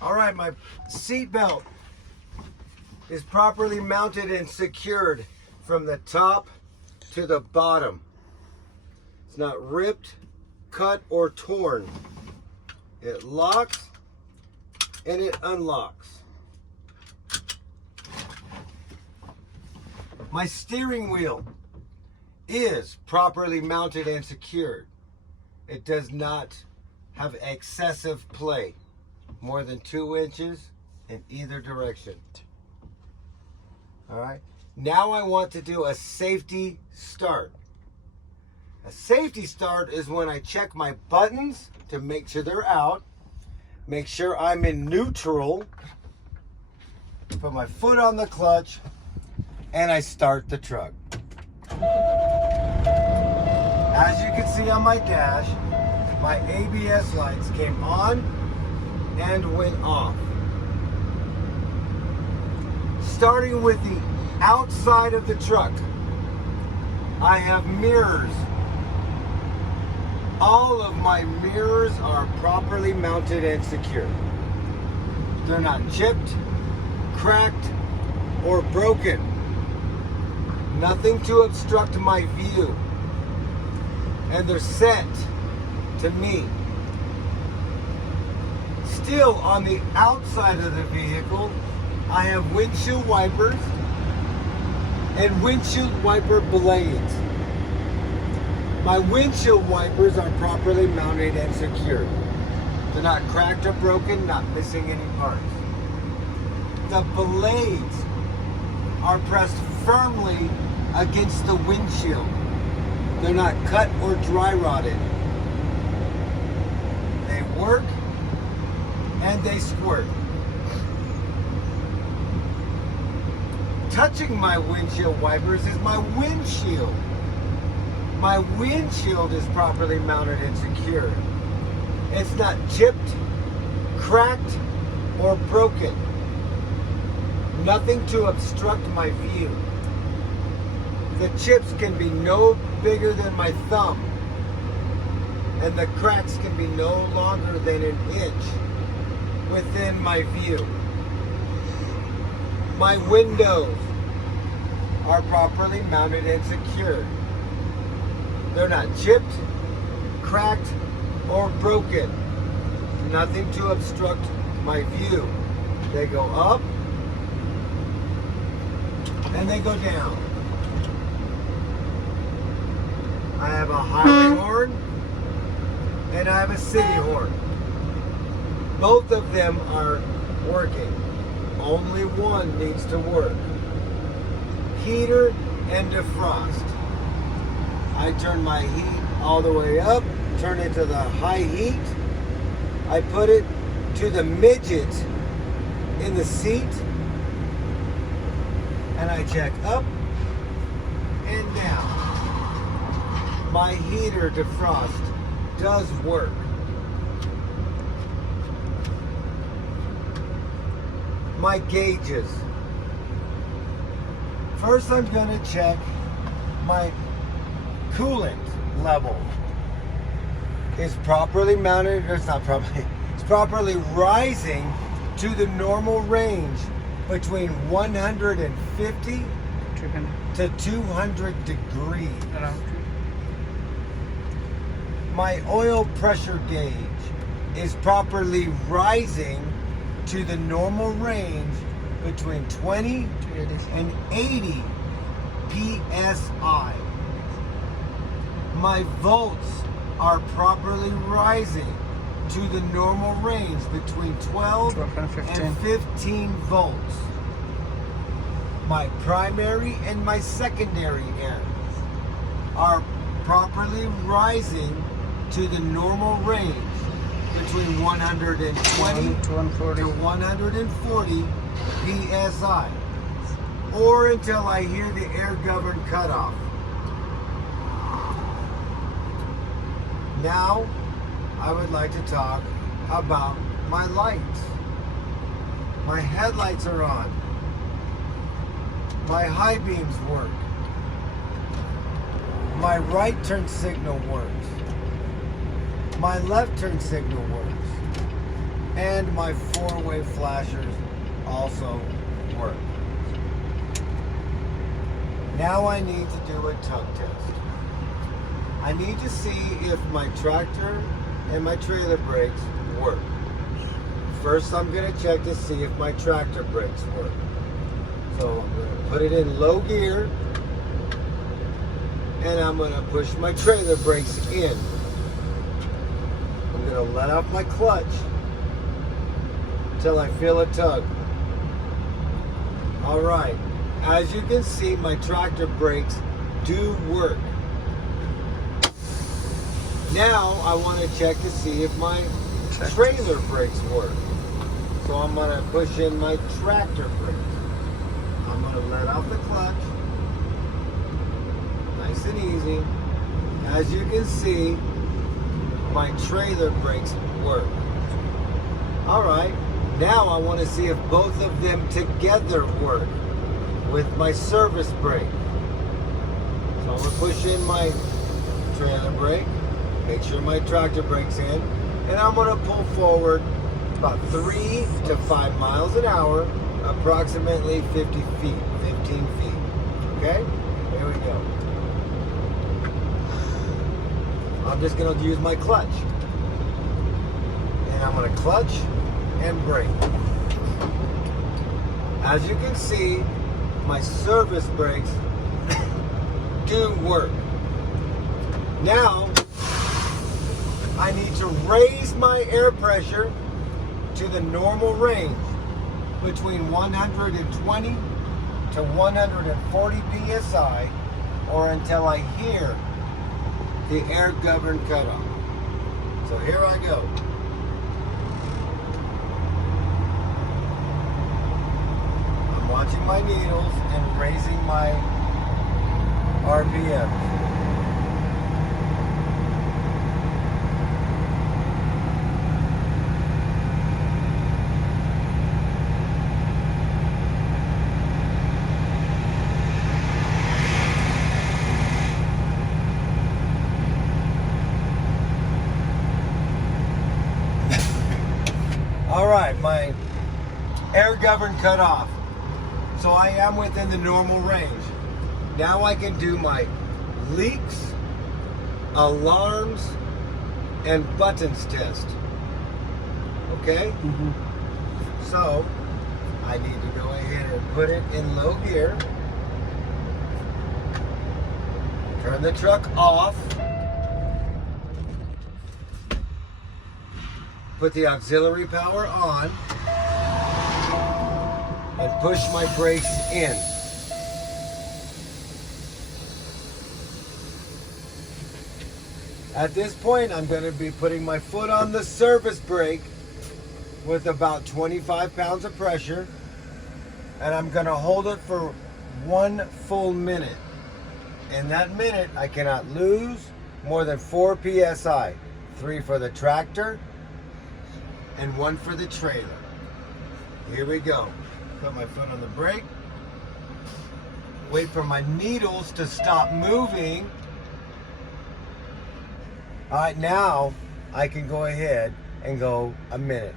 All right, my seat belt is properly mounted and secured from the top to the bottom. It's not ripped, cut, or torn. It locks and it unlocks. My steering wheel is properly mounted and secured. It does not have excessive play, more than 2 inches in either direction. All right, now I want to do a safety start. A safety start is when I check my buttons to make sure they're out, make sure I'm in neutral, put my foot on the clutch, and I start the truck. As you can see on my dash, my ABS lights came on and went off. Starting with the outside of the truck, I have mirrors. All of my mirrors are properly mounted and secure. They're not chipped, cracked, or broken. Nothing to obstruct my view. And they're set to me. Still on the outside of the vehicle, I have windshield wipers and windshield wiper blades. My windshield wipers are properly mounted and secured. They're not cracked or broken, not missing any parts. The blades are pressed firmly against the windshield. They're not cut or dry rotted. They work and they squirt. Touching my windshield wipers is my windshield. My windshield is properly mounted and secured. It's not chipped, cracked, or broken. Nothing to obstruct my view. The chips can be no bigger than my thumb, and the cracks can be no longer than an inch within my view. My windows are properly mounted and secured. They're not chipped, cracked, or broken. Nothing to obstruct my view. They go up and they go down. I have a highway horn and I have a city horn. Both of them are working. Only one needs to work. Heater and defrost. I turn my heat all the way up, turn it to the high heat. I put it to the midget in the seat, and I check up and down. My heater defrost does work. My gauges. First, I'm going to check my coolant level. Is properly mounted, or it's not properly, it's properly rising to the normal range between 150 to 200 degrees. My oil pressure gauge is properly rising to the normal range between 20 and 80 psi. My volts are properly rising to the normal range between 12 and 15 volts. My primary and my secondary air are properly rising to the normal range between 120 to 140 psi, or until I hear the air governed cutoff. Now, I would like to talk about my lights. My headlights are on. My high beams work. My right turn signal works. My left turn signal works. and my four-way flashers also work. Now I need to do a tug test. I need to see if my tractor and my trailer brakes work. First, I'm going to check to see if my tractor brakes work. So I'm going to put it in low gear, and I'm going to push my trailer brakes in. I'm going to let off my clutch until I feel a tug. All right. As you can see, my tractor brakes do work. Now I want to check to see if my trailer brakes work. So I'm going to push in my tractor brakes. I'm going to let off the clutch. Nice and easy. As you can see, my trailer brakes work. All right. Now I want to see if both of them together work with my service brake. So I'm going to push in my trailer brake, make sure my tractor brake's in, and I'm going to pull forward about 3 to 5 miles an hour, approximately 15 feet. Okay? There we go. I'm just going to use my clutch. And I'm going to clutch and brake. As you can see, my service brakes do work. Now, I need to raise my air pressure to the normal range between 120 to 140 psi, or until I hear the air govern cutoff. So here I go. I'm watching my needles and raising my RPMs. All right, my air govern cut off. So I am within the normal range. Now I can do my leaks, alarms, and buttons test. Okay? Mm-hmm. So I need to go ahead and put it in low gear. Turn the truck off. Put the auxiliary power on and push my brakes in. At this point, I'm going to be putting my foot on the service brake with about 25 pounds of pressure, and I'm going to hold it for 1 full minute. In that minute, I cannot lose more than 4 psi, 3 for the tractor and 1 for the trailer. Here we go. Put my foot on the brake. Wait for my needles to stop moving. All right, now I can go ahead and go a minute.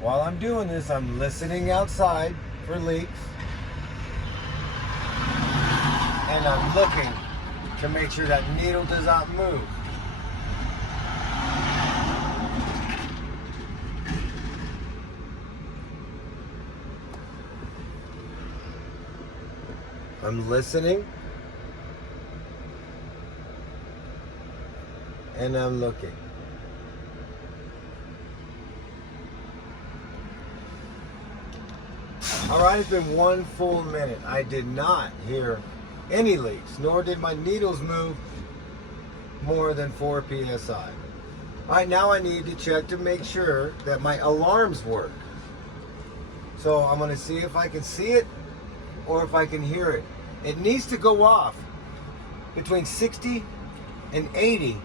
While I'm doing this, I'm listening outside for leaks. And I'm looking to make sure that needle does not move. I'm listening, and I'm looking. All right, it's been 1 full minute. I did not hear any leaks, nor did my needles move more than 4 psi. All right, now I need to check to make sure that my alarms work. So I'm going to see if I can see it or if I can hear it. It needs to go off between 60 and 80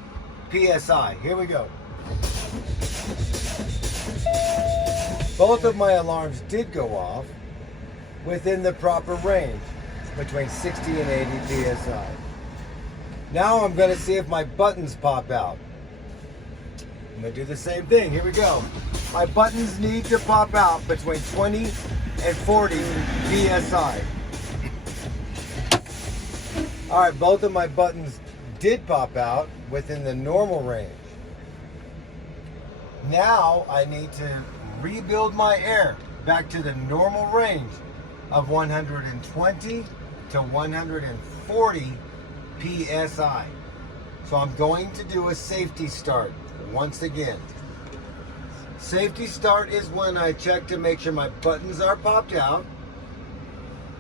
psi. Here we go. Both of my alarms did go off within the proper range, between 60 and 80 psi. Now I'm going to see if my buttons pop out. I'm gonna do the same thing. Here we go. My buttons need to pop out between 20 and 40 PSI. All right, both of my buttons did pop out within the normal range. Now I need to rebuild my air back to the normal range of 120 to 140 PSI. So I'm going to do a safety start once again. Safety start is when I check to make sure my buttons are popped out.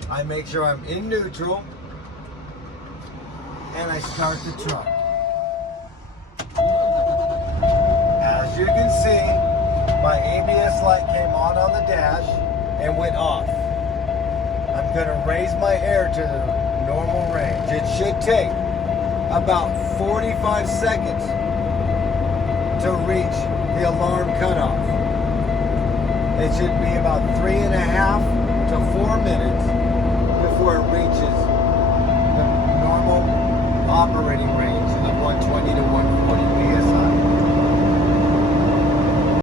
I make sure I'm in neutral. And I start the truck. As you can see, my ABS light came on the dash and went off. I'm going to raise my air to the normal range. It should take about 45 seconds to reach the alarm cutoff. It should be about 3.5 to 4 minutes before it